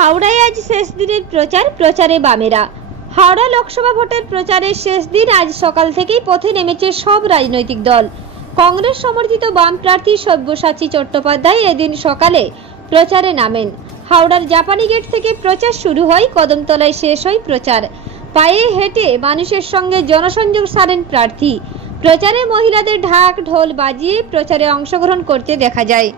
হাওড়ায় আজ শেষ দিনের প্রচারে বামেরা। হাওড়া লোকসভা ভোটের প্রচারের শেষ দিন আজ সকাল থেকেই পথে নেমেছে সব রাজনৈতিক দল। কংগ্রেস সমর্থিত বাম প্রার্থী সব্যসাচী চট্টোপাধ্যায় এদিন সকালে প্রচারে নামেন। হাওড়ার জাপানি গেট থেকে প্রচার শুরু হয়, কদমতলায় শেষ হয় প্রচার। পায়ে হেঁটে মানুষের সঙ্গে জনসংযোগ সারেন প্রার্থী। প্রচারে মহিলাদের ঢাক ঢোল বাজিয়ে প্রচারে অংশগ্রহণ করতে দেখা যায়।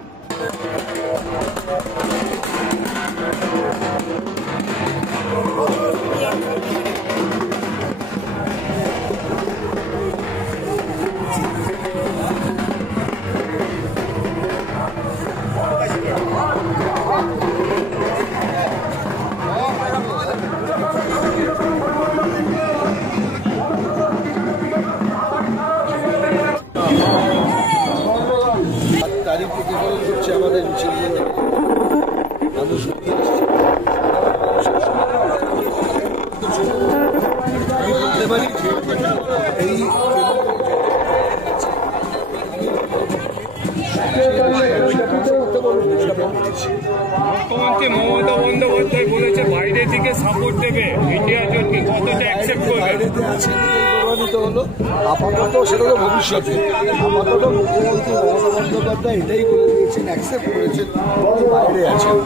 তারিখ প্রতিফলন করছে আমাদের মিছিলগুলো। মানুষ আমি বলতে পারি এই মুখ্যমন্ত্রী মমতা বন্দ্যোপাধ্যায় বলেছে বাইরে থেকে সাপোর্ট দেবে, ইন্ডিয়া জোটকে কতটা অ্যাকসেপ্ট করবে। বাইরেতে আছেন প্রমাণিত হলো, আপাতত সেটা তো ভবিষ্যতে। আপাতত মুখ্যমন্ত্রী মমতা বন্দ্যোপাধ্যায় এটাই বলে দিয়েছেন, অ্যাকসেপ্ট করেছেন, বাইরে আছেন।